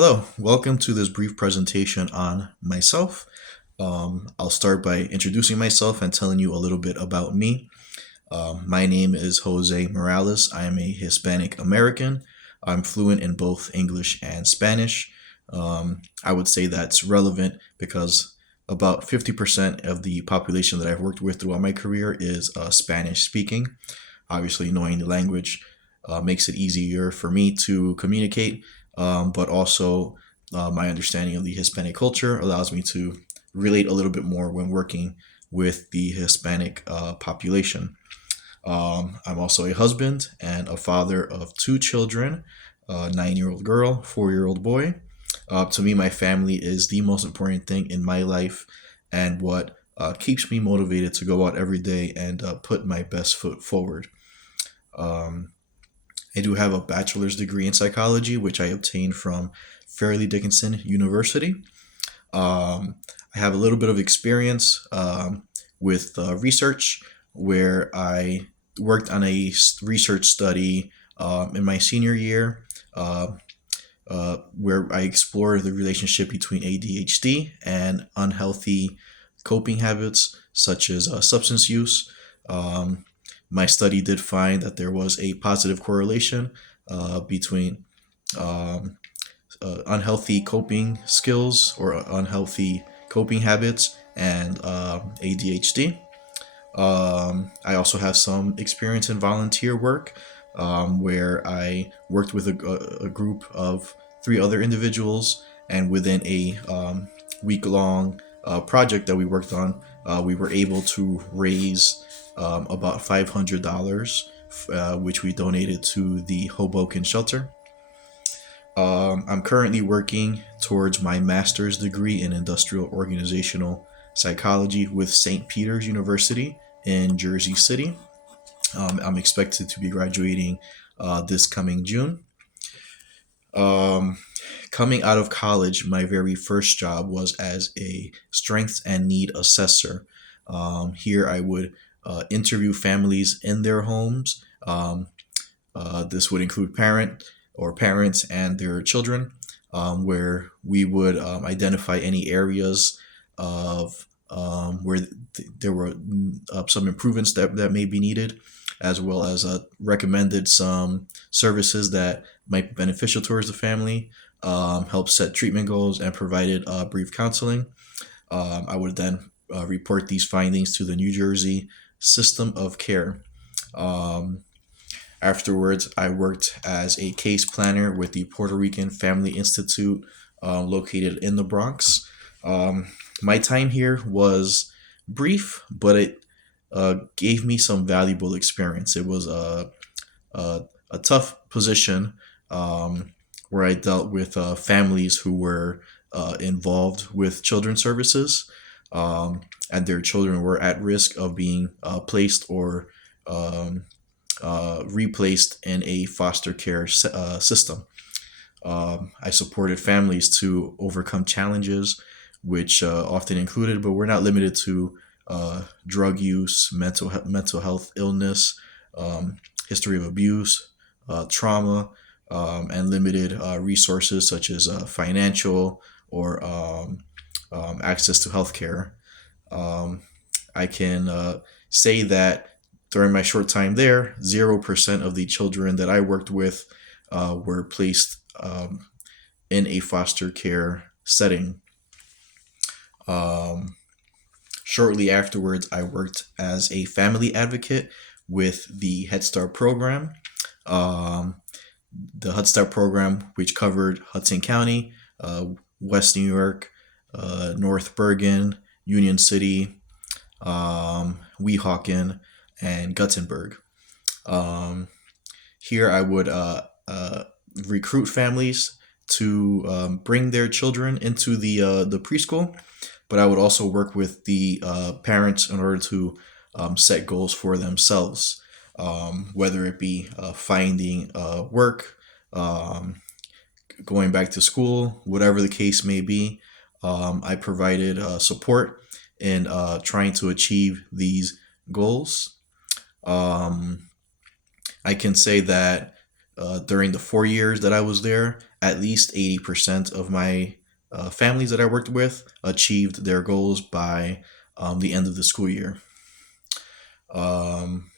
Hello, welcome to this brief presentation on myself. I'll start by introducing myself and telling you a little bit about me. My name is Jose Morales. I am a Hispanic American. I'm fluent in both English and Spanish. I would say that's relevant because about 50% of the population that I've worked with throughout my career is Spanish speaking. Obviously, knowing the language makes it easier for me to communicate, but also my understanding of the Hispanic culture allows me to relate a little bit more when working with the Hispanic population. I'm also a husband and a father of two children, a 9-year-old girl, 4-year-old boy. To me, my family is the most important thing in my life and what keeps me motivated to go out every day and put my best foot forward. Um, I do have a bachelor's degree in psychology, which I obtained from Fairleigh Dickinson University. I have a little bit of experience with research where I worked on a research study in my senior year where I explored the relationship between ADHD and unhealthy coping habits such as substance use. Um, my study did find that there was a positive correlation between um, unhealthy coping skills or unhealthy coping habits and ADHD. I also have some experience in volunteer work where I worked with a group of three other individuals, and within a week long project that we worked on, we were able to raise about $500, which we donated to the Hoboken shelter. I'm currently working towards my master's degree in industrial organizational psychology with St. Peter's University in Jersey City. I'm expected to be graduating this coming June. Um, Coming out of college, my very first job was as a strengths and need assessor. Here, I would interview families in their homes. This would include parents and their children, where we would identify any areas of where there were some improvements that may be needed, as well as recommended some services that might be beneficial towards the family, help set treatment goals, and provided brief counseling. I would then report these findings to the New Jersey System of Care. Um, Afterwards, I worked as a case planner with the Puerto Rican Family Institute located in the Bronx. Um, my time here was brief, but it gave me some valuable experience. It was a tough position where I dealt with families who were involved with children's services, and their children were at risk of being placed or um, replaced in a foster care system. I supported families to overcome challenges, which often included, but were not limited to, drug use, mental health illness, history of abuse, trauma, and limited resources such as financial or access to healthcare. Um, I can say that during my short time there, 0% of the children that I worked with were placed in a foster care setting. Um, Shortly afterwards, I worked as a family advocate with the Head Start program. Um, the Head Start program, which covered Hudson County, West New York, North Bergen, Union City, Weehawken, and Guttenberg. Um, Here, I would recruit families to bring their children into the preschool, but I would also work with the parents in order to set goals for themselves, whether it be finding work, um, going back to school, whatever the case may be. I provided support in trying to achieve these goals. Um, I can say that during the 4 years that I was there, at least 80% of my families that I worked with achieved their goals by the end of the school year. Um,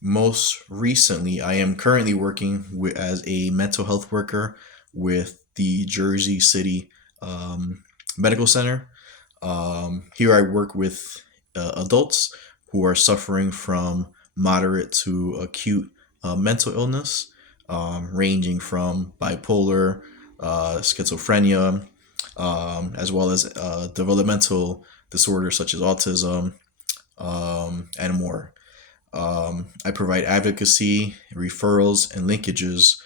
Most recently, I am currently working as a mental health worker with the Jersey City Medical Center. Here I work with adults who are suffering from moderate to acute mental illness, ranging from bipolar, schizophrenia, as well as developmental disorders such as autism, and more. I provide advocacy, referrals, and linkages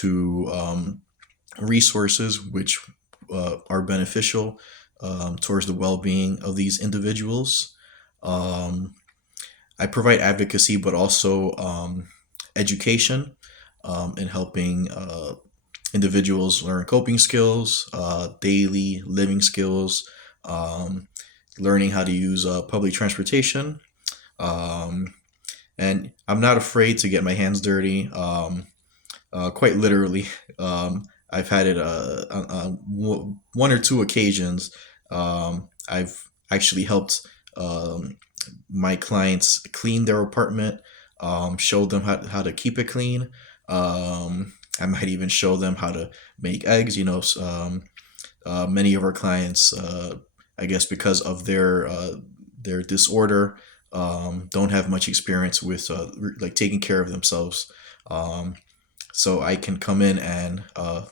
to resources which are beneficial towards the well being of these individuals. Um, I provide advocacy, but also education in helping individuals learn coping skills, daily living skills, um, learning how to use public transportation. Um, and I'm not afraid to get my hands dirty, quite literally. I've had it on one or two occasions. I've actually helped my clients clean their apartment, show them how to keep it clean. I might even show them how to make eggs. Many of our clients, I guess, because of their disorder, don't have much experience with like taking care of themselves. Um, so I can come in and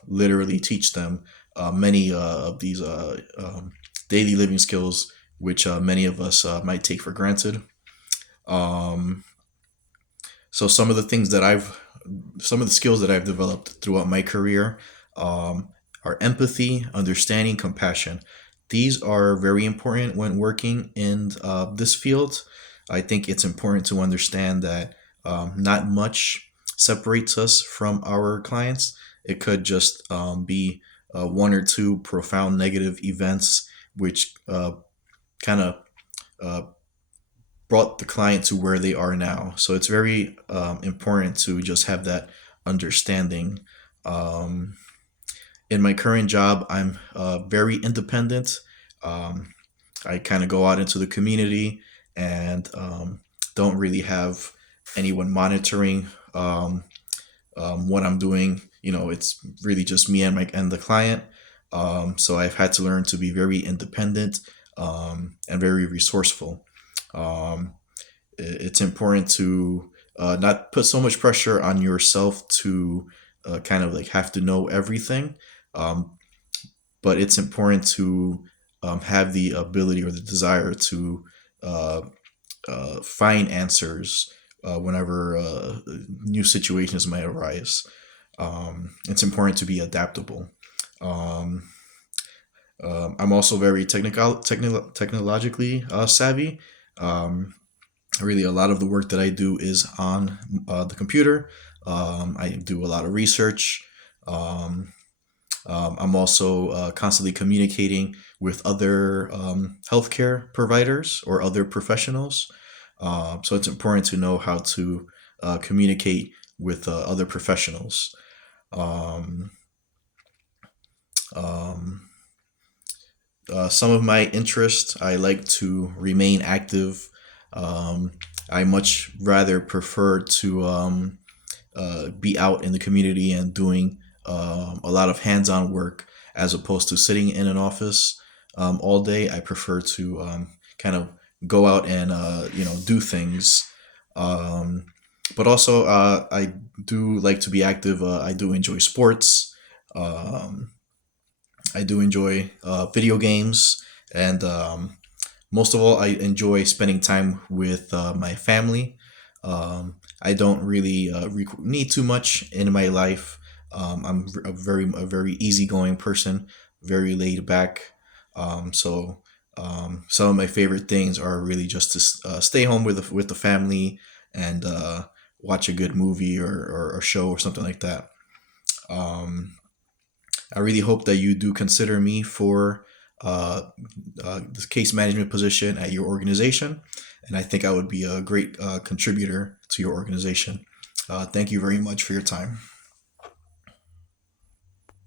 literally teach them many of these daily living skills, which many of us might take for granted. Um, so some of the skills that I've developed throughout my career um, are empathy, understanding, compassion. These are very important when working in this field. I think it's important to understand that not much separates us from our clients. It could just be one or two profound negative events, which kind of uh, brought the client to where they are now. So it's very important to just have that understanding. Um, in my current job, I'm very independent. Um, I kind of go out into the community and don't really have anyone monitoring what I'm doing. It's really just me and the client. So I've had to learn to be very independent and very resourceful. Um, it's important to not put so much pressure on yourself to kind of like have to know everything, um, but it's important to have the ability or the desire to uh, find answers whenever new situations might arise. It's important to be adaptable. Um, I'm also very technologically savvy. Um, Really, a lot of the work that I do is on the computer. I do a lot of research. Um, I'm also constantly communicating with other healthcare providers or other professionals. So it's important to know how to communicate with other professionals. Um, um, some of my interests, I like to remain active. Um, I much rather prefer to be out in the community and doing a lot of hands-on work as opposed to sitting in an office all day. I prefer to kind of go out and do things. Um, but also, I do like to be active. I do enjoy sports. Um, I do enjoy video games, and most of all, I enjoy spending time with my family. I don't really need too much in my life. I'm a very easygoing person, very laid back. So some of my favorite things are really just to stay home with the family and watch a good movie or a show or something like that. Um, I really hope that you do consider me for uh, the case management position at your organization, and I think I would be a great contributor to your organization. Thank you very much for your time.